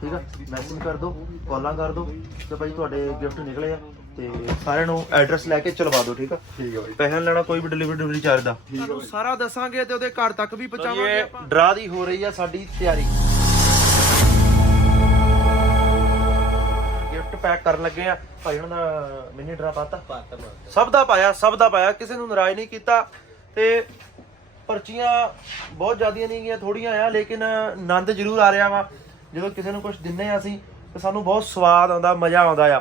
ਠੀਕ ਆ? ਮੈਸੇਜ ਕਰ ਦਿਓ ਕਾਲਾਂ ਕਰ ਦਿਓ ਤੇ ਭਾਈ ਤੁਹਾਡੇ ਗਿਫਟ ਨਿਕਲੇ ਆ ਤੇ ਸਾਰਿਆਂ ਨੂੰ ਐਡਰੈਸ ਲੈ ਕੇ ਚਲਵਾ ਦਿਓ ਠੀਕ ਆ? ਠੀਕ ਹੈ ਬਾਈ ਪੈਸਾ ਲੈਣਾ ਕੋਈ ਵੀ ਡਿਲੀਵਰੀ ਡਿਲੀਵਰੀ ਚਾਰਜ ਦਾ। ਤੁਹਾਨੂੰ ਸਾਰਾ ਦੱਸਾਂਗੇ ਤੇ ਉਹਦੇ ਘਰ ਤੱਕ ਵੀ ਪਹੁੰਚਾਵਾਂਗੇ ਆਪਾਂ। ਡਰਾ ਦੀ ਹੋ ਰਹੀ ਆ ਸਾਡੀ ਤਿਆਰੀ। ਗਿਫਟ ਪੈਕ ਕਰਨ ਲੱਗੇ ਆ। ਭਾਈ ਉਹਨਾਂ ਦਾ ਮਿੰਨੀ ਡਰਾ ਪਾਤਾ। ਸਭ ਦਾ ਪਾਇਆ ਸਭ ਦਾ ਪਾਇਆ ਕਿਸੇ ਨੂੰ ਨਾਰਾਜ਼ ਨਹੀਂ ਕੀਤਾ। ਤੇ ਪਰਚੀਆਂ ਬਹੁਤ ਜ਼ਿਆਦੀਆਂ ਨਹੀਂ ਗਈਆਂ ਥੋੜੀਆਂ ਆ ਲੇਕਿਨ ਆਨੰਦ ਜ਼ਰੂਰ ਆ ਰਿਹਾ ਵਾ। ਜਦੋਂ ਕਿਸੇ ਨੂੰ ਕੁਝ ਦਿੰਨੇ ਆ ਅਸੀਂ, ਤੇ ਸਾਨੂੰ ਬਹੁਤ ਸਵਾਦ ਆਉਂਦਾ, ਮਜ਼ਾ ਆਉਂਦਾ ਆ।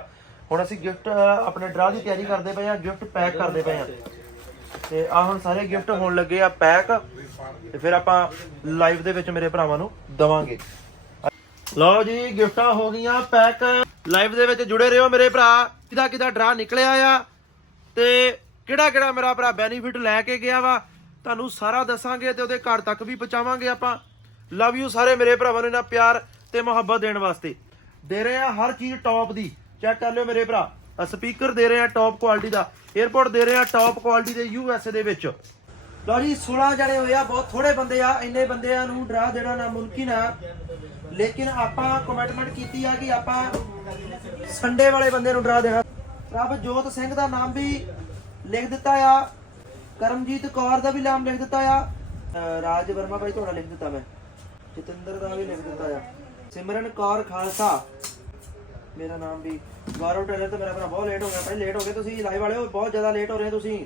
ਹੁਣ ਅਸੀਂ ਗਿਫਟ ਆਪਣੇ ਡਰਾ ਦੀ ਤਿਆਰੀ ਕਰਦੇ ਪਏ ਆ ਗਿਫਟ ਪੈਕ ਕਰਦੇ ਪਏ ਆ। ਤੇ ਆ ਹੁਣ ਸਾਰੇ ਗਿਫਟ ਹੋਣ ਲੱਗੇ ਆ ਪੈਕ ਤੇ ਫਿਰ ਆਪਾਂ ਲਾਈਵ ਦੇ ਵਿੱਚ ਮੇਰੇ ਭਰਾਵਾਂ ਨੂੰ ਦਵਾਂਗੇ। ਲਓ ਜੀ ਗਿਫਟਾਂ ਹੋ ਗਈਆਂ ਪੈਕ ਲਾਈਵ ਦੇ ਵਿੱਚ ਜੁੜੇ ਰਹੋ ਮੇਰੇ ਭਰਾ। ਕਿਦਾ ਕਿਦਾ ਡਰਾ ਨਿਕਲਿਆ ਆ? ਤੇ ਕਿਹੜਾ ਕਿਹੜਾ ਮੇਰਾ ਭਰਾ ਬੈਨੀਫਿਟ ਲੈ ਕੇ ਗਿਆ ਵਾ? ਤੁਹਾਨੂੰ ਸਾਰਾ ਦੱਸਾਂਗੇ ਤੇ ਉਹਦੇ ਘਰ ਤੱਕ ਵੀ ਪਹੁੰਚਾਵਾਂਗੇ ਆਪਾਂ। ਲਵ ਯੂ ਸਾਰੇ ਮੇਰੇ ਭਰਾਵਾਂ ਨੂੰ ਇਹਨਾਂ ਪਿਆਰ। ਤੇ ਮੁਹੱਬਤ ਦੇਣ ਵਾਸਤੇ। ਦੇ ਰਹੇ ਆ ਹਰ ਚੀਜ਼ ਟੌਪ ਦੀ। ਚੈੱਕ ਕਰ ਲਿਓ ਮੇਰੇ ਭਰਾ। ਸਪੀਕਰ ਦੇ ਰਹੇ ਆ ਟੌਪ ਕੁਆਲਿਟੀ ਦਾ। 에어ਪੋਰਟ ਦੇ ਰਹੇ ਆ ਟੌਪ ਕੁਆਲਿਟੀ ਦੇ ਯੂ ਐਸ ਏ ਦੇ ਵਿੱਚ। ਲਓ ਜੀ 16 ਜਣੇ ਹੋਏ ਆ, ਬਹੁਤ ਥੋੜੇ ਬੰਦੇ ਆ, ਇੰਨੇ ਬੰਦਿਆਂ ਨੂੰ ਡਰਾ ਦੇਣਾ ਨਾ ਮੁਮਕਿਨ ਆ। ਲੇਕਿਨ ਆਪਾਂ ਕਮਿਟਮੈਂਟ ਕੀਤੀ ਆ ਕਿ ਆਪਾਂ ਸੰਡੇ ਵਾਲੇ ਬੰਦੇ ਨੂੰ ਡਰਾ ਦੇਣਾ। ਰੱਬ ਜੋਤ ਸਿੰਘ ਦਾ ਨਾਮ ਵੀ ਲਿਖ ਦਿੱਤਾ ਆ। ਕਰਮਜੀਤ ਕੌਰ ਦਾ ਵੀ ਨਾਮ ਲਿਖ ਦਿੱਤਾ ਆ। ਰਾਜ ਵਰਮਾ ਭਾਈ ਤੁਹਾਡਾ ਲਿਖ ਦਿੱਤਾ ਮੈਂ। ਜਤਿੰਦਰ ਦਾ ਵੀ ਲਿਖ ਦਿੱਤਾ ਆ। ਸਿਮਰਨ ਕੌਰ ਖਾਲਸਾ। ਮੇਰਾ ਨਾਮ ਵੀ ਗੌਰਵ ਟੇਲਰ ਤੇ ਮੇਰਾ ਭਰਾ ਬਹੁਤ ਲੇਟ ਹੋ ਗਿਆ। ਭਾਈ ਲੇਟ ਹੋ ਗਏ ਤੁਸੀਂ ਲਾਈਵ ਵਾਲਿਓ, ਬਹੁਤ ਜ਼ਿਆਦਾ ਲੇਟ ਹੋ ਰਹੇ ਹੋ ਤੁਸੀਂ।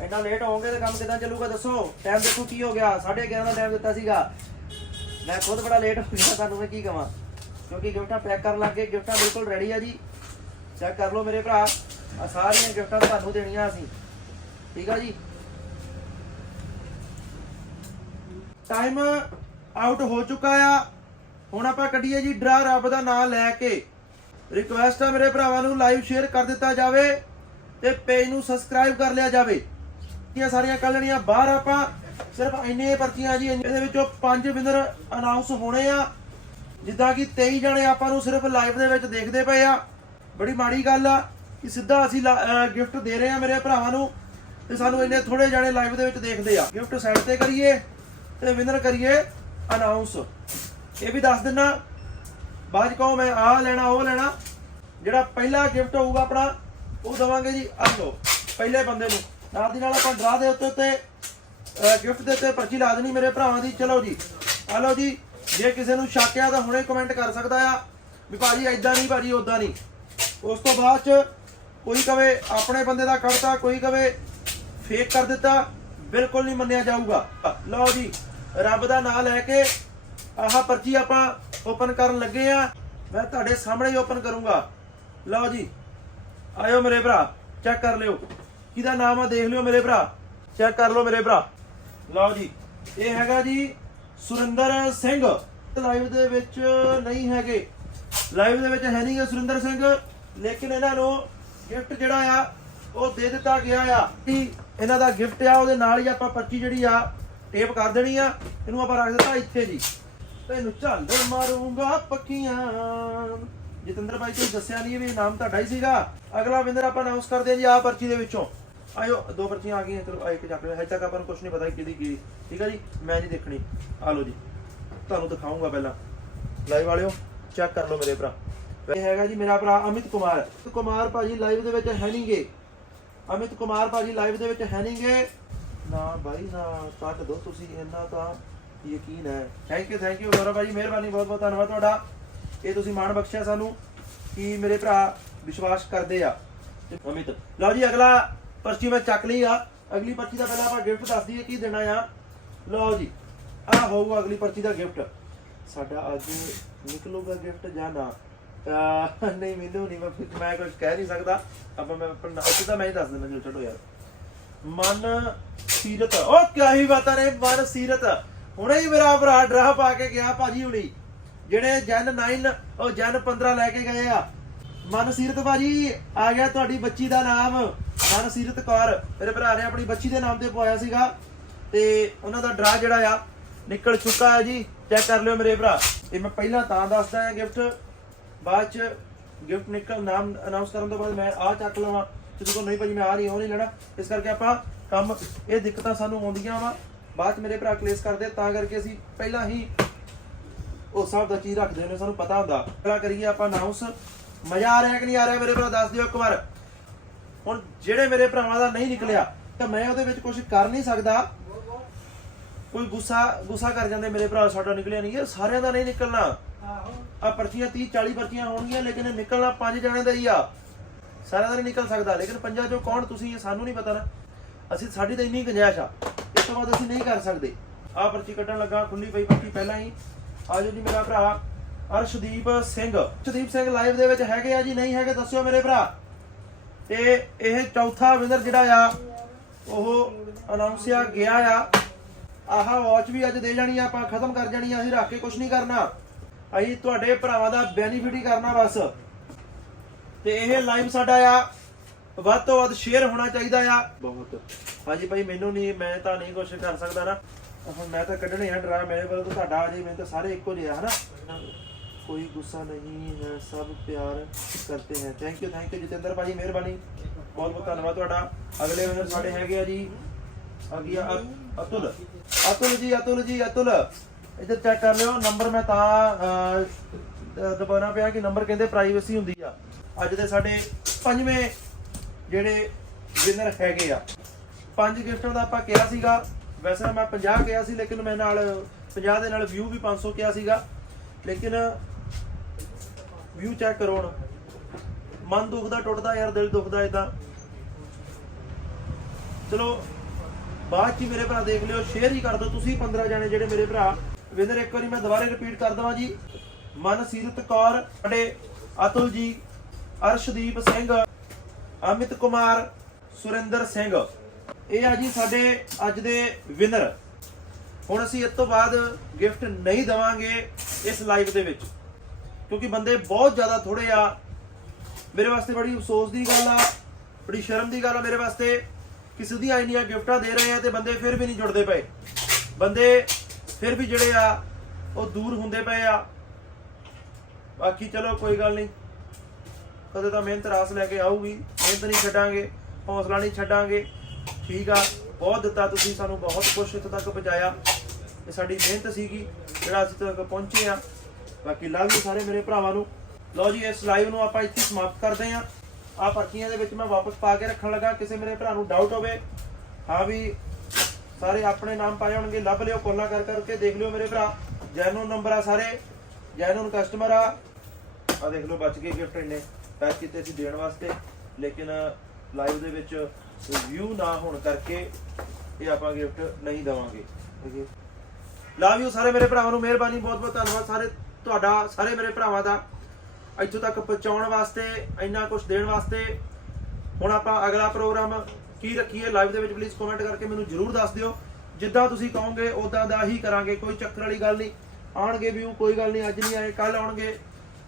ਇੰਨਾ ਲੇਟ ਹੋਵੋਗੇ ਤਾਂ ਕੰਮ ਕਿਦਾਂ ਚੱਲੂਗਾ ਦੱਸੋ? ਟਾਈਮ ਦੇਖੋ ਕੀ ਹੋ ਗਿਆ। 11:30 ਦਾ ਟਾਈਮ ਦਿੱਤਾ ਸੀਗਾ। ਮੈਂ ਖੁਦ ਬੜਾ ਲੇਟ ਹੋ ਗਿਆ, ਤੁਹਾਨੂੰ ਮੈਂ ਕੀ ਕਹਾਂ ਕਿਉਂਕਿ ਗਿਫਟਾਂ ਪੈਕ ਕਰਨ ਲੱਗੇ ਗਿਫਟਾਂ ਬਿਲਕੁਲ ਰੈਡੀ ਆ ਜੀ। ਚੈੱਕ ਕਰ ਲਓ ਮੇਰੇ ਭਰਾ। ਆ ਸਾਰੀਆਂ ਗਿਫਟਾਂ ਤੁਹਾਨੂੰ ਦੇਣੀਆਂ ਅਸੀਂ। ਠੀਕ ਆ ਜੀ? ਟਾਈਮ ਆਊਟ ਹੋ ਚੁੱਕਾ ਆ। ਹੁਣ ਆਪਾਂ ਕੱਢੀਏ ਜੀ ਡਰਾ ਰੱਬ ਦਾ ਨਾਮ ਲੈ ਕੇ। ਰਿਕੁਐਸਟ ਆ ਮੇਰੇ ਭਰਾਵਾਂ ਨੂੰ ਲਾਈਵ ਸ਼ੇਅਰ ਕਰ ਦਿੱਤਾ ਜਾਵੇ ਤੇ ਪੇਜ ਨੂੰ ਸਬਸਕ੍ਰਾਈਬ ਕਰ ਲਿਆ ਜਾਵੇ। ਇਹ ਸਾਰੀਆਂ ਕੱਢਣੀਆਂ ਬਾਹਰ ਆਪਾਂ, ਸਿਰਫ ਇੰਨੇ ਪਰਚੀਆਂ ਜੀ ਇਹਦੇ ਵਿੱਚੋਂ ਪੰਜ ਵਿਨਰ ਅਨਾਉਂਸ ਹੋਣੇ ਆ। ਜਿੱਦਾਂ ਕਿ 23 ਜਣੇ ਆਪਾਂ ਨੂੰ ਸਿਰਫ ਲਾਈਵ ਦੇ ਵਿੱਚ ਦੇਖਦੇ ਪਏ ਆ। ਬੜੀ ਮਾੜੀ ਗੱਲ ਆ ਕਿ ਸਿੱਧਾ ਅਸੀਂ ਗਿਫਟ ਦੇ ਰਹੇ ਆ ਮੇਰੇ ਭਰਾਵਾਂ ਨੂੰ ਤੇ ਸਾਨੂੰ ਇੰਨੇ ਥੋੜੇ ਜਣੇ ਲਾਈਵ ਦੇ ਵਿੱਚ ਦੇਖਦੇ ਆ। ਗਿਫਟ ਸਾਈਡ ਤੇ ਕਰੀਏ ਤੇ ਵਿਨਰ ਕਰੀਏ ਅਨਾਉਂਸ ਇਹ ਵੀ ਦੱਸ ਦਿੰਨਾ ਬਾਅਦ 'ਚ ਕਹੋ ਮੈਂ, ਆਹ ਲੈਣਾ, ਉਹ ਲੈਣਾ, ਜਿਹੜਾ ਪਹਿਲਾ ਗਿਫਟ ਹੋਊਗਾ ਆਪਣਾ, ਉਹ ਦਵਾਂਗੇ ਜੀ ਆ ਲਓ, ਪਹਿਲੇ ਬੰਦੇ ਨੂੰ। ਨਾਲ ਦੀ ਨਾਲ ਆਪਾਂ ਡਰਾ ਦੇ ਉੱਤੇ ਉੱਤੇ ਗਿਫਟ ਦੇ ਉੱਤੇ ਪਰਚੀ ਲਾ ਦੇਣੀ ਮੇਰੇ ਭਰਾਵਾਂ ਦੀ, ਚਲੋ ਜੀ। ਆ ਲਓ ਜੀ, ਜੇ ਕਿਸੇ ਨੂੰ ਸ਼ੱਕ ਆ ਤਾਂ ਹੁਣੇ ਕਮੈਂਟ ਕਰ ਸਕਦਾ ਆ, ਵੀ ਭਾਜੀ ਐਦਾਂ ਨਹੀਂ, ਭਾਜੀ ਉਦਾਂ ਨਹੀਂ। ਉਸ ਤੋਂ ਬਾਅਦ ਚ ਕੋਈ ਕਵੇ ਆਪਣੇ ਬੰਦੇ ਦਾ ਕੱਢਤਾ, ਕੋਈ ਕਵੇ ਫੇਕ ਕਰ ਦਿੱਤਾ, ਬਿਲਕੁਲ ਨਹੀਂ ਮੰਨਿਆ ਜਾਊਗਾ। ਲਓ ਜੀ, ਰੱਬ ਦਾ ਨਾਮ ਲੈ ਕੇ ਆਹ ਪਰਚੀ ਆਪਾਂ ਓਪਨ ਕਰਨ ਲੱਗੇ ਆ। ਮੈਂ ਤੁਹਾਡੇ ਸਾਹਮਣੇ ਹੀ ਓਪਨ ਕਰੂੰਗਾ। ਲਓ ਜੀ, ਆਇਓ ਮੇਰੇ ਭਰਾ ਚੈੱਕ ਕਰ ਲਿਓ। ਕਿਹਦਾ ਨਾਮ ਆ ਦੇਖ ਲਿਓ ਮੇਰੇ ਭਰਾ। ਚੈੱਕ ਕਰ ਲਓ ਮੇਰੇ ਭਰਾ। ਲਓ ਜੀ, ਇਹ ਹੈਗਾ ਜੀ ਸੁਰਿੰਦਰ ਸਿੰਘ। ਲਾਈਵ ਦੇ ਵਿੱਚ ਨਹੀਂ ਹੈਗੇ। ਲਾਈਵ ਦੇ ਵਿੱਚ ਹੈ ਨਹੀਂ ਸੁਰਿੰਦਰ ਸਿੰਘ। ਲੇਕਿਨ ਇਹਨਾਂ ਨੂੰ ਗਿਫਟ ਜਿਹੜਾ ਆ, ਉਹ ਦੇ ਦਿੱਤਾ ਗਿਆ ਆ। ਕਿ ਇਹਨਾਂ ਦਾ ਗਿਫਟ ਆ, ਉਹਦੇ ਨਾਲ ਹੀ ਆਪਾਂ ਪਰਚੀ ਜਿਹੜੀ ਆ ਟੇਪ ਕਰ ਦੇਣੀ ਆ। ਇਹਨੂੰ ਆਪਾਂ ਰੱਖ ਦਿੱਤਾ ਇੱਥੇ ਜੀ। ਤੈਨੂੰ ਝੱਲ ਮਾਰੂੰਗਾ ਪੱਕੀਆਂ ਜਤਿੰਦਰ ਭਾਈ ਤੁਸੀਂ ਦੱਸਿਆ ਨਹੀਂ ਵੀ ਨਾਮ ਤੁਹਾਡਾ ਹੀ ਸੀਗਾ। ਅਗਲਾ ਵਿਨਰ ਆਪਾਂ ਅਨਾਉਂਸ ਕਰਦੇ ਹਾਂ ਜੀ ਆਹ ਪਰਚੀ ਦੇ ਵਿੱਚੋਂ। ਆਇਓ, ਦੋ ਪਰਚੀਆਂ ਆ ਗਈਆਂ, ਚਲੋ ਇੱਕ ਚੱਕ ਲਿਓ। ਹਜੇ ਤੱਕ ਆਪਾਂ ਨੂੰ ਕੁਝ ਨਹੀਂ ਪਤਾ ਕਿਹਦੀ ਕੀ ਠੀਕ ਆ ਜੀ? ਮੈਂ ਨਹੀਂ ਦੇਖਣੀ। ਆ ਲਓ ਜੀ। ਤੁਹਾਨੂੰ ਦਿਖਾਉਂਗਾ ਪਹਿਲਾਂ। ਲਾਈਵ ਵਾਲਿਓ ਚੈੱਕ ਕਰ ਲਓ ਮੇਰੇ ਭਰਾ। ਇਹ ਹੈਗਾ ਜੀ ਮੇਰਾ ਭਰਾ ਅਮਿਤ ਕੁਮਾਰ। ਕੁਮਾਰ ਭਾਜੀ ਲਾਈਵ ਦੇ ਵਿੱਚ ਹੈ ਨਹੀਂਗੇ ਅਮਿਤ ਕੁਮਾਰ ਭਾਜੀ ਲਾਈਵ ਦੇ ਵਿੱਚ ਹੈ ਨਹੀਂਗੇ ਨਾ ਬਾਈ, ਨਾ ਕੱਟ ਦੋ ਤੁਸੀਂ, ਇੰਨਾ ਤਾਂ ਯਕੀਨ ਹੈ? Thank you thank you Gaurav ਭਾਜੀ ਮਿਹਰਬਾਨੀ ਬਹੁਤ ਬਹੁਤ ਧੰਨਵਾਦ ਤੁਹਾਡਾ। ਇਹ ਤੁਸੀਂ ਮਾਣ ਬਖਸ਼ਿਆ ਸਾਨੂੰ ਕਿ ਮੇਰੇ ਭਰਾ ਵਿਸ਼ਵਾਸ ਕਰਦੇ ਆ। ਤੇ ਅਮਿਤ। ਲਓ ਜੀ ਅਗਲਾ ਪਰਚੀ ਮੈਂ ਚੱਕ ਲਈ ਆ। ਅਗਲੀ ਪਰਚੀ ਦਾ ਪਹਿਲਾਂ ਆਪਾਂ ਗਿਫਟ ਦੱਸ ਦਈਏ ਕੀ ਦੇਣਾ ਆ? ਲਓ ਜੀ ਆ ਹੋਊਗਾ ਅਗਲੀ ਪਰਚੀ ਦਾ ਗਿਫਟ ਸਾਡਾ ਅੱਜ ਨਿਕਲੂਗਾ ਗਿਫਟ ਜਾਂ ਨਾ? ਨਹੀਂ ਮੈਨੂੰ ਨਹੀਂ ਮੈਂ ਮੈਂ ਕੁਝ ਕਹਿ ਨਹੀਂ ਸਕਦਾ। ਆਪਾਂ ਮੈਂ ਆਪਣਾ ਤਾਂ ਮੈਂ ਹੀ ਦੱਸ ਦਿੰਦਾ ਚਲੋ ਛੱਡੋ ਯਾਰ। ਮਨ ਸੀਰਤ ਉਹ ਕਿਆ ਹੀ ਬਾਤਾਂ ਨੇ ਮਨ ਸੀਰਤ। ਹੁਣੇ ਹੀ ਮੇਰਾ ਭਰਾ ਡਰਾ ਪਾ ਕੇ ਗਿਆ ਭਾਜੀ ਹੁਣੀ। ਜਿਹੜੇ ਜਨ 9 ਉਹ ਜਨ 15 ਲੈ ਕੇ ਗਏ ਆ। ਮਨ ਸੀਰਤ ਭਾਜੀ, ਆ ਗਿਆ ਤੁਹਾਡੀ ਬੱਚੀ ਦਾ ਨਾਮ। ਮਨ ਕੌਰ, ਮੇਰੇ ਭਰਾ ਨੇ ਆਪਣੀ ਬੱਚੀ ਦੇ ਨਾਮ ਤੇ ਪਵਾਇਆ ਸੀਗਾ। ਤੇ ਉਹਨਾਂ ਦਾ ਡਰਾ ਜਿਹੜਾ ਆ, ਨਿਕਲ ਚੁੱਕਾ ਹੈ ਜੀ। ਚੈੱਕ ਕਰ ਲਿਓ ਮੇਰੇ ਭਰਾ। ਇਹ ਮੈਂ ਪਹਿਲਾਂ ਤਾਂ ਦੱਸਦਾ ਹਾਂ ਗਿਫਟ ਬਾਅਦ ਚ ਗਿਫਟ ਨਿਕਲ, ਨਾਮ ਅਨਾਉਂਸ ਕਰਨ ਤੋਂ ਬਾਅਦ ਮੈਂ ਆਹ ਚੱਕ ਲਵਾਂ। ਕਿਸੇ ਕੋਲ ਨਹੀਂ ਭਾਜੀ, ਮੈਂ ਆ ਨਹੀਂ, ਉਹ ਨਹੀਂ ਲੈਣਾ। ਇਸ ਕਰਕੇ ਆਪਾਂ ਕੰਮ, ਇਹ ਦਿੱਕਤਾਂ ਸਾਨੂੰ ਆਉਂਦੀਆਂ ਵਾ। ਬਾਅਦ ਚ ਮੇਰੇ ਭਰਾ ਕਲੇਸ ਕਰਦੇ ਤਾਂ ਕਰਕੇ ਅਸੀਂ ਪਹਿਲਾਂ ਹੀ ਉਸ ਹਿਸਾਬ ਦਾ ਚੀਜ਼ ਰੱਖਦੇ ਨੇ ਸਾਨੂੰ ਪਤਾ ਹੁੰਦਾ। ਪਹਿਲਾਂ ਕਰੀਏ ਆਪਾਂ ਅਨਾਉਂਸ ਮਜ਼ਾ ਆ ਰਿਹਾ ਕਿ ਨਹੀਂ ਆ ਰਿਹਾ ਮੇਰੇ ਭਰਾ, ਦੱਸ ਦਿਓ ਇੱਕ ਵਾਰ। ਹੁਣ ਜਿਹੜੇ ਮੇਰੇ ਭਰਾਵਾਂ ਦਾ ਨਹੀਂ ਨਿਕਲਿਆ, ਤਾਂ ਮੈਂ ਉਹਦੇ ਵਿੱਚ ਕੁਝ ਕਰ ਨਹੀਂ ਸਕਦਾ। ਕੋਈ ਗੁੱਸਾ ਗੁੱਸਾ ਕਰ ਜਾਂਦੇ ਮੇਰੇ ਭਰਾ, ਸਾਡਾ ਨਿਕਲਿਆ ਨਹੀਂ ਇਹ ਸਾਰਿਆਂ ਦਾ ਨਹੀਂ ਨਿਕਲਣਾ। ਆ ਪਰਚੀਆਂ 30 40 ਪਰਚੀਆਂ ਹੋਣਗੀਆਂ, ਲੇਕਿਨ ਨਿਕਲਣਾ ਪੰਜ ਜਣਿਆਂ ਦਾ ਹੀ ਆ। ਸਾਰਿਆਂ ਦਾ ਨਹੀਂ ਨਿਕਲ ਸਕਦਾ, ਲੇਕਿਨ ਪੰਜਾਂ ਚੋਂ ਕੌਣ ਤੁਸੀਂ ਇਹ ਸਾਨੂੰ ਨਹੀਂ ਪਤਾ ਨਾ। ਅਸੀਂ ਸਾਡੀ ਤਾਂ ਇੰਨੀ ਗੁੰਜਾਇਸ਼ ਆ। ਇਸ ਤੋਂ ਬਾਅਦ ਅਸੀਂ ਨਹੀਂ ਕਰ ਸਕਦੇ। ਆ ਪਰਚੀ ਕੱਢਣ ਲੱਗਾ ਖੁੱਲੀ ਪਈ ਪਰਚੀ ਪਹਿਲਾਂ ਹੀ। ਆਜੋ ਜੀ ਮੇਰਾ ਭਰਾ, ਅਰਸ਼ਦੀਪ ਸਿੰਘ। ਅਰਸ਼ਦੀਪ ਸਿੰਘ ਲਾਈਵ ਦੇ ਵਿੱਚ ਹੈਗੇ ਆ ਜੀ, ਨਹੀਂ ਹੈਗੇ, ਦੱਸਿਓ ਮੇਰੇ ਭਰਾ। ਤੇ ਇਹ ਚੌਥਾ ਵਿਨਰ ਜਿਹੜਾ ਆ, ਉਹ ਅਨਾਉਂਸਿਆ ਗਿਆ ਆ। ਆਹ ਵਾਚ ਵੀ ਅੱਜ ਦੇ ਜਾਣੀ ਆ, ਆਪਾਂ ਖਤਮ ਕਰ ਜਾਣੀ ਆ, ਅਸੀਂ ਰੱਖ ਕੇ ਕੁਝ ਨਹੀਂ ਕਰਨਾ। ਅਸੀਂ ਤੁਹਾਡੇ ਭਰਾਵਾਂ ਦਾ ਬੈਨੀਫਿਟ ਹੀ ਕਰਨਾ ਬਸ। ਤੇ ਇਹ ਲਾਈਵ ਸਾਡਾ ਆ ਵੱਧ ਤੋਂ ਵੱਧ ਸ਼ੇਅਰ ਹੋਣਾ ਚਾਹੀਦਾ ਆ। ਬਹੁਤ। ਹਾਂਜੀ ਭਾਈ ਮੈਨੂੰ ਨਹੀਂ ਮੈਂ ਤਾਂ ਨਹੀਂ ਕੁਝ ਕਰ ਸਕਦਾ ਨਾ। ਹੁਣ ਮੈਂ ਤਾਂ ਕੱਢਣੇ ਆ ਡਰਾ ਮੇਰੇ ਵੱਲ ਤੋਂ ਤੁਹਾਡਾ ਆ ਜੀ ਮੈਨੂੰ ਤਾਂ ਸਾਰੇ ਇੱਕੋ ਜਿਹੇ ਆ ਹਨਾ? ਕੋਈ ਗੁੱਸਾ ਨਹੀਂ ਹੈ ਸਭ ਪਿਆਰ ਕਰਤੇ ਹੈ। Thank you thank you Jatinder ਭਾਈ ਮਿਹਰਬਾਨੀ। ਬਹੁਤ ਬਹੁਤ ਧੰਨਵਾਦ ਤੁਹਾਡਾ। ਅਗਲੇ ਵਿਨਰ ਸਾਡੇ ਹੈਗੇ ਆ ਜੀ ਆ ਗਿਆ ਅ- ਅਤੁਲ। ਅਤੁਲ ਜੀ ਅਤੁਲ ਜੀ ਅਤੁਲ। ਇੱਧਰ ਚੈੱਕ ਕਰ ਲਿਓ ਨੰਬਰ ਮੈਂ ਤਾਂ ਦਬਾਉਣਾ ਪਿਆ ਕਿ ਨੰਬਰ ਕਹਿੰਦੇ ਪ੍ਰਾਈਵੇਸੀ ਹੁੰਦੀ ਆ। ਅੱਜ ਦੇ ਸਾਡੇ ਪੰਜਵੇਂ ਜਿਹੜੇ ਵਿਨਰ ਹੈਗੇ ਆ। ਪੰਜ ਗਿਫਟਾਂ ਦਾ ਆਪਾਂ ਕਿਹਾ ਸੀਗਾ। ਵੈਸੇ ਤਾਂ ਮੈਂ 50 ਕਿਹਾ ਸੀ, ਲੇਕਿਨ ਮੈਂ ਨਾਲ 50 ਦੇ ਨਾਲ ਵਿਊ ਵੀ 500 ਕਿਹਾ ਸੀਗਾ। ਲੇਕਿਨ ਵਿਊ ਚੈੱਕ ਕਰੋ ਹੁਣ। ਮਨ ਦੁਖਦਾ ਟੁੱਟਦਾ ਯਾਰ, ਦਿਲ ਦੁਖਦਾ ਇਦਾਂ ਚਲੋ, ਬਾਅਦ ਚ ਮੇਰੇ ਭਰਾ ਦੇਖ ਲਿਓ। ਸ਼ੇਅਰ ਹੀ ਕਰ ਦਿਓ ਤੁਸੀਂ 15 ਜਾਣੇ ਜਿਹੜੇ ਮੇਰੇ ਭਰਾ। ਵਿਨਰ ਇੱਕ ਵਾਰੀ ਮੈਂ ਦੁਬਾਰੇ ਰਿਪੀਟ ਕਰ ਦਵਾਂ ਜੀ। ਮਨਸੀਰਤ ਕੌਰ ਸਾਡੇ ਅਤੁਲ ਜੀ, ਅਰਸ਼ਦੀਪ ਸਿੰਘ। ਅਮਿਤ ਕੁਮਾਰ, ਸੁਰਿੰਦਰ ਸਿੰਘ। ਇਹ ਆ ਜੀ ਸਾਡੇ ਅੱਜ ਦੇ ਵਿਨਰ ਹੁਣ ਅਸੀਂ ਇਸ ਤੋਂ ਬਾਅਦ ਗਿਫਟ ਨਹੀਂ ਦਵਾਂਗੇ ਇਸ ਲਾਈਵ ਦੇ ਵਿੱਚ। ਕਿਉਂਕਿ ਬੰਦੇ ਬਹੁਤ ਜ਼ਿਆਦਾ ਥੋੜੇ ਆ। ਮੇਰੇ ਵਾਸਤੇ ਬੜੀ ਅਫਸੋਸ ਦੀ ਗੱਲ ਆ, ਬੜੀ ਸ਼ਰਮ ਦੀ ਗੱਲ ਆ ਮੇਰੇ ਵਾਸਤੇ। ਕਿ ਸਿੱਧੀਆਂ ਇੰਨੀਆਂ ਗਿਫਟਾਂ ਦੇ ਰਹੇ ਆ ਤੇ ਬੰਦੇ ਫਿਰ ਵੀ ਨਹੀਂ ਜੁੜਦੇ ਪਏ। ਬੰਦੇ ਫਿਰ ਵੀ ਜਿਹੜੇ ਆ, ਉਹ ਦੂਰ ਹੁੰਦੇ ਪਏ ਆ। ਬਾਕੀ ਚਲੋ ਕੋਈ ਗੱਲ ਨਹੀਂ। ਕਦੇ ਤਾਂ ਮਿਹਨਤ ਰਾਸ ਲੈ ਕੇ ਆਊਗੀ। ਮਿਹਨਤ ਨਹੀਂ ਛੱਡਾਂਗੇ, ਹੌਸਲਾ ਨਹੀਂ ਛੱਡਾਂਗੇ। ਠੀਕ ਆ, ਬਹੁਤ ਦਿੱਤਾ ਤੁਸੀਂ ਸਾਨੂੰ, ਬਹੁਤ ਕੁਝ ਇੱਥੇ ਤੱਕ ਪਹੁੰਚਾਇਆ। ਇਹ ਸਾਡੀ ਮਿਹਨਤ ਸੀਗੀ, ਜਿਹੜਾ ਅਸੀਂ ਤੱਕ ਪਹੁੰਚੇ ਆ। ਬਾਕੀ ਲਵ ਯੂ ਸਾਰੇ ਮੇਰੇ ਭਰਾਵਾਂ ਨੂੰ। ਲਓ ਜੀ, ਇਸ ਲਾਈਵ ਨੂੰ ਆਪਾਂ ਇੱਥੇ ਸਮਾਪਤ ਕਰਦੇ ਹਾਂ। ਆ ਪਰਚੀਆਂ ਦੇ ਵਿੱਚ ਮੈਂ ਵਾਪਸ ਪਾ ਕੇ ਰੱਖਣ ਲੱਗਾ, ਕਿਸੇ ਮੇਰੇ ਭਰਾ ਨੂੰ ਡਾਊਟ ਹੋਵੇ। ਹਾਂ ਵੀ ਸਾਰੇ ਆਪਣੇ ਨਾਮ ਪਾਏ ਹੋਣਗੇ, ਲੱਭ ਲਿਓ ਕੋਲਾ ਕਰ ਕਰਕੇ ਦੇਖ ਲਿਓ ਮੇਰੇ ਭਰਾ। ਜੈਨੂਨ ਨੰਬਰ ਆ ਸਾਰੇ ਜੈਨੂਨ ਕਸਟਮਰ ਆ। ਆ ਦੇਖ ਲਓ, ਬਚ ਗਏ ਗਿਫਟ ਇੰਨੇ। ਪੈਕ ਕੀਤੇ ਸੀ ਦੇਣ ਵਾਸਤੇ। ਲੇਕਿਨ ਲਾਈਵ ਦੇ ਵਿੱਚ ਰਿਵਿਊ ਨਾ ਹੋਣ ਕਰਕੇ ਇਹ ਆਪਾਂ ਗਿਫਟ ਨਹੀਂ ਦਵਾਂਗੇ। ਠੀਕ ਹੈ ਲਵ ਯੂ ਸਾਰੇ ਮੇਰੇ ਭਰਾਵਾਂ ਨੂੰ ਮਿਹਰਬਾਨੀ ਬਹੁਤ ਬਹੁਤ ਧੰਨਵਾਦ ਸਾਰੇ ਤੁਹਾਡਾ ਸਾਰੇ ਮੇਰੇ ਭਰਾਵਾਂ ਦਾ। ਇੱਥੋਂ ਤੱਕ ਪਹੁੰਚਾਉਣ ਵਾਸਤੇ ਇੰਨਾ ਕੁਝ ਦੇਣ ਵਾਸਤੇ। ਹੁਣ ਆਪਾਂ ਅਗਲਾ ਪ੍ਰੋਗਰਾਮ ਕੀ ਰੱਖੀਏ ਲਾਈਵ ਦੇ ਵਿੱਚ ਪਲੀਜ਼ ਕਮੈਂਟ ਕਰਕੇ ਮੈਨੂੰ ਜਰੂਰ ਦੱਸ ਦਿਓ। ਜਿੱਦਾਂ ਤੁਸੀਂ ਕਹੋਗੇ ਉਦਾਂ ਦਾ ਹੀ ਕਰਾਂਗੇ ਕੋਈ ਚੱਕਰ ਵਾਲੀ ਗੱਲ ਨਹੀਂ। ਆਉਣਗੇ ਵੀ ਕੋਈ ਗੱਲ ਨਹੀਂ ਅੱਜ ਨਹੀਂ ਆਏ ਕੱਲ ਆਉਣਗੇ।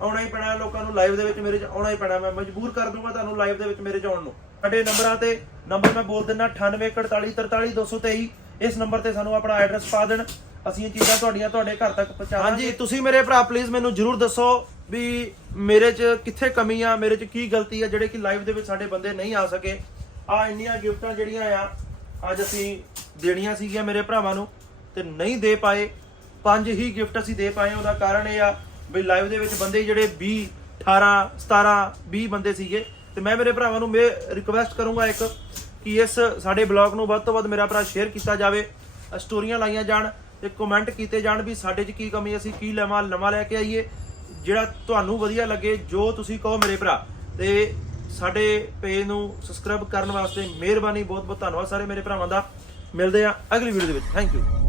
ਆਉਣਾ ਹੀ ਪੈਣਾ ਲੋਕਾਂ ਨੂੰ ਲਾਈਵ ਦੇ ਵਿੱਚ ਮੇਰੇ ਚ ਆਉਣਾ ਹੀ ਪੈਣਾ ਮੈਂ ਮਜਬੂਰ ਕਰ ਦੂੰਗਾ ਤੁਹਾਨੂੰ ਲਾਈਵ ਦੇ ਵਿੱਚ ਮੇਰੇ ਚ ਆਉਣ ਨੂੰ। ਸਾਡੇ ਨੰਬਰਾਂ ਤੇ ਨੰਬਰ ਮੈਂ ਬੋਲ ਦਿੰਦਾ 9841433223 ਇਸ ਨੰਬਰ ਤੇ ਸਾਨੂੰ ਆਪਣਾ ਐਡਰੈਸ ਪਾ ਦੇਣ। ਅਸੀਂ ਇਹ ਚੀਜ਼ਾਂ ਤੁਹਾਡੀਆਂ ਤੁਹਾਡੇ ਘਰ ਤੱਕ ਪਹੁੰਚਾਵਾਂਗੇ ਹਾਂਜੀ ਤੁਸੀਂ ਮੇਰੇ ਭਰਾ ਪਲੀਜ਼ ਮੈਨੂੰ ਜਰੂਰ ਦੱਸੋ ਵੀ ਮੇਰੇ 'ਚ ਕਿੱਥੇ ਕਮੀ ਆ ਮੇਰੇ 'ਚ ਕੀ ਗਲਤੀ ਆ ਜਿਹੜੇ ਕਿ ਲਾਈਵ ਦੇ ਵਿੱਚ ਸਾਡੇ ਬੰਦੇ ਨਹੀਂ ਆ ਸਕੇ। ਆ ਇੰਨੀਆਂ ਗਿਫਟਾਂ ਜਿਹੜੀਆਂ ਆ ਅੱਜ ਅਸੀਂ ਦੇਣੀਆਂ ਸੀਗੀਆਂ ਮੇਰੇ ਭਰਾਵਾਂ ਨੂੰ ਤੇ ਨਹੀਂ ਦੇ ਪਾਏ। ਪੰਜ ਹੀ ਗਿਫਟ ਅਸੀਂ ਦੇ ਪਾਏ ਉਹਦਾ ਕਾਰਨ ਇਹ ਆ ਵੀ ਲਾਈਵ ਦੇ ਵਿੱਚ ਬੰਦੇ ਜਿਹੜੇ 20 18 17 20 ਬੰਦੇ ਸੀਗੇ। ਤੇ ਮੈਂ ਮੇਰੇ ਭਰਾਵਾਂ ਨੂੰ ਮੈਂ ਰਿਕਵੈਸਟ ਕਰੂੰਗਾ ਇੱਕ ਕਿ ਇਸ ਸਾਡੇ ਬਲੌਗ ਨੂੰ ਵੱਧ ਤੋਂ ਵੱਧ ਮੇਰਾ ਭਰਾ ਸ਼ੇਅਰ ਕੀਤਾ ਜਾਵੇ ਸਟੋਰੀਆਂ ਲਾਈਆਂ ਜਾਣ ਤੇ ਕਮੈਂਟ ਕੀਤੇ ਜਾਣ ਵੀ ਸਾਡੇ 'ਚ ਕੀ ਕਮੀ ਅਸੀਂ ਕੀ ਲੈਵਾਂ ਨਵਾਂ ਲੈ ਕੇ ਆਈਏ। ਜਿਹੜਾ ਤੁਹਾਨੂੰ ਵਧੀਆ ਲੱਗੇ, ਜੋ ਤੁਸੀਂ ਕਹੋ ਮੇਰੇ ਭਰਾ। ਤੇ ਸਾਡੇ ਪੇਜ ਨੂੰ ਸਬਸਕ੍ਰਾਈਬ ਕਰਨ ਵਾਸਤੇ ਮਿਹਰਬਾਨੀ ਬਹੁਤ ਬਹੁਤ ਧੰਨਵਾਦ ਸਾਰੇ ਮੇਰੇ ਭਰਾਵਾਂ ਦਾ। ਮਿਲਦੇ ਆ ਅਗਲੀ ਵੀਡੀਓ ਦੇ ਵਿੱਚ। Thank you